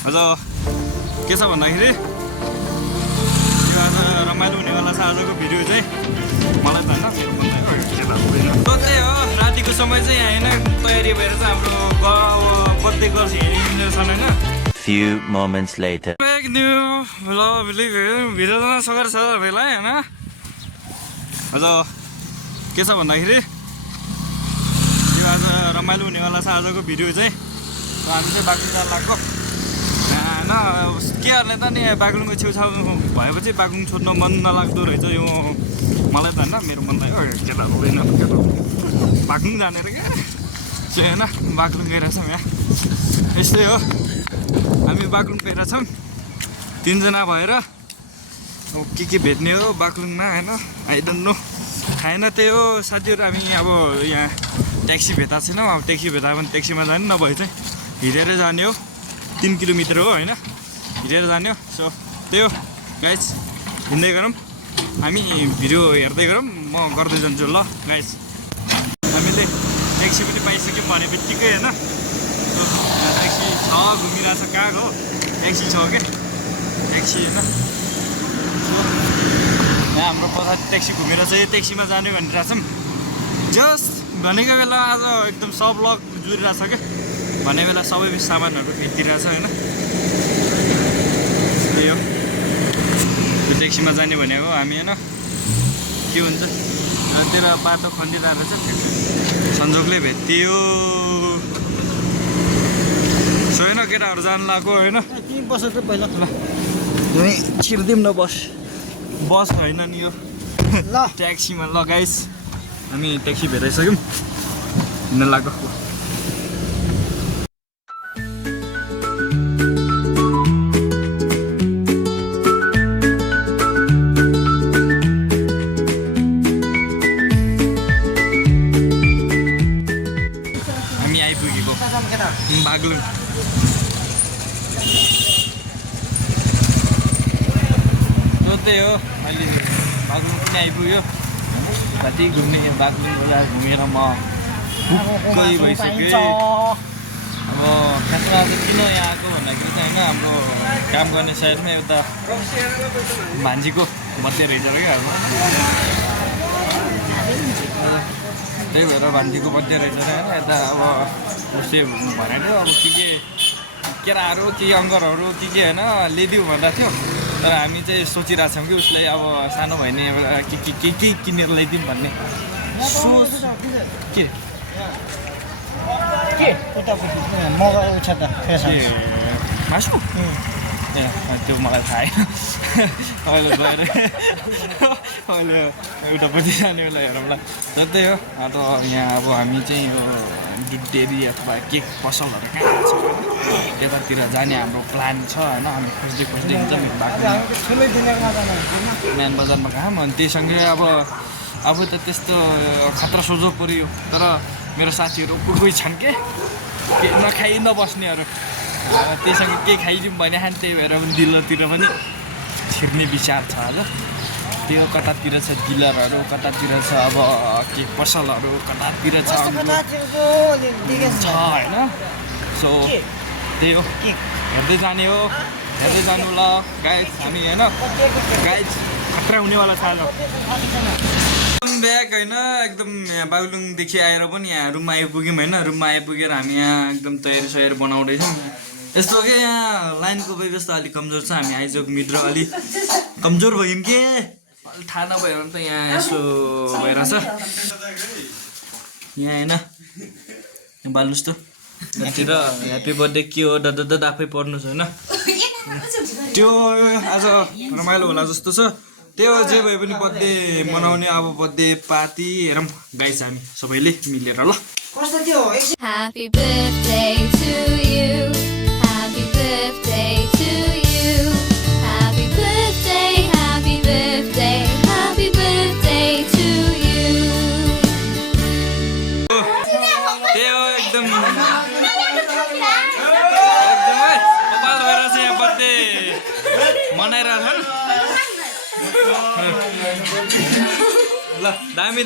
आज के छ भन्दाखेरि आज रमाइलो हुनेवाला छ आजको भिडियो चाहिँ मलाई त होइन त्यो चाहिँ हो रातिको समय चाहिँ यहाँ होइन तयारी भएर चाहिँ हाम्रो बर्थडे गर्छ हेरिँदैछ होइन Few moments later. भिडियो सगर छ बेला होइन आज के छ भन्दाखेरि यो आज रमाइलो हुनेवाला छ आजको भिडियो चाहिँ हामी चाहिँ बागलुङ जान लाग्यो होइन केहरूले त नि बागलुङको छेउछाउ भएपछि बागलुङ छोड्न मन नलाग्दो रहेछ यो मलाई त होइन मेरो मनलाई केटा हुँदैन बागलुङ जानेर क्या होइन बागलुङ गइरहेछौँ यहाँ यस्तै हो हामी बागलुङ गइरहेछौँ तिनजना भएर के भेट्ने हो बागलुङमा होइन आई डोन्ट नो खाएन त्यही हो साथीहरू हामी अब यहाँ ट्याक्सी भेटाएको छैनौँ अब ट्याक्सी भेटायो भने ट्याक्सीमा जाने नभए चाहिँ हिँडेरै जाने हो 3 किलोमिटर हो होइन हिँडेर जाने हो सो त्यही हो गाइज हिँड्दै गरौँ हामी भिडियो हेर्दै गरौँ म गर्दै जान्छु ल गाइज हामीले ट्याक्सी पनि पाइसक्यौँ भने बित्तिकै होइन ट्याक्सी छ घुमिरहेछ कहाँ हो ट्याक्सी छ क्या ट्याक्सी होइन यहाँ हाम्रो पछाडि ट्याक्सी घुमेर चाहिँ ट्याक्सीमा जाने भनिरहेछौँ जस्ट भनेको बेला आज एकदम सब लक जुरिरहेछ क्या भन्ने बेला सबै सामानहरू फेरिदिरहेछ होइन त्यही हो त्यो ट्याक्सीमा जाने भनेको हामी होइन के हुन्छ त्यतिर बाटो खनिरहेको रहेछ संजोगले भेटियो सो होइन केटाहरू जानु लाग्यो होइन बस त पहिला छिर्दिउँ न बस होइन नि यो ल ट्याक्सीमा ल गाइस हामी ट्याक्सी भेटाइसक्यौँ हिँड्न लाग्यो बागलुङ त्यही हो अहिले बागलुङ पनि आइपुग्यो कति घुम्ने बागलुङ बजार घुमेर म ढुक्कै भइसकेँ अब खासमा चाहिँ किन यहाँ आएको भन्दाखेरि चाहिँ होइन हाम्रो काम गर्ने साइडमा एउटा भान्जीको बर्थडे रहेछ क्या अब त्यही भएर भान्जीको बर्थडे रहेछ होइन यता अब उसले भनेको अब के केराहरू के अङ्गरहरू के होइन ल्याइदिउ भन्दा थियो तर हामी चाहिँ सोचिरहेछौँ कि उसलाई अब सानो भइने के किनेर ल्याइदिउँ भन्ने सोच मासु ए त्यो मलाई थाहा छैन अहिले गएर अहिले एउटा बुझी जाने बेला हेरौँ ल त्यही हो अन्त यहाँ अब हामी चाहिँ यो दुध डेरी अथवा केक पसलहरू कहाँ छ त्यतातिर जाने हाम्रो प्लान छ होइन हामी खोज्दै हिँड्छौँ बिहान बजारमा कहाँ अनि त्यहीसँगै अब त त्यस्तो खतरा सोझो पऱ्यो तर मेरो साथीहरू कोही छन् के नखाइ नबस्नेहरू त्यहीसँग के खाइदिउँ भने खान त्यही भएर पनि डिलरतिर पनि छिर्ने विचार छ आज त्यो कतातिर छ डिलरहरू कतातिर छ अब के पसलहरू कतातिर छ होइन सो त्यही हो हेर्दै जाने हो हेर्दै जानु ल गाइज हामी होइन गाइज खतरा हुनेवाला छ आज ब्याग होइन एकदम यहाँ बागलुङदेखि आएर पनि यहाँ रुममा आइपुग्यौँ होइन रुममा आइपुगेर हामी यहाँ एकदम तयारी बनाउँदैछौँ यस्तो के यहाँ लाइनको व्यवस्था अलिक कमजोर छ हामी आइजोग मित्र अलिक कमजोर भयौँ के अलिक थाहा नभयो भने त यहाँ यसो भइरहेछ यहाँ होइन बाल्नुहोस् त यतातिर ह्याप्पी बर्थडे के हो दद आफै पढ्नुहोस् होइन त्यो आज रमाइलो होला जस्तो छ त्यो जे भए पनि बर्थडे मनाउने अब बर्थडे पार्टी हेरौँ गाइस हामी सबैले मिलेर ल Happy birthday to you. Happy birthday to you. Happy birthday, happy birthday, happy birthday to you. त्यो एकदम कपाल भएर चाहिँ यहाँ बर्थडे मनाइरहेछन् ल दामी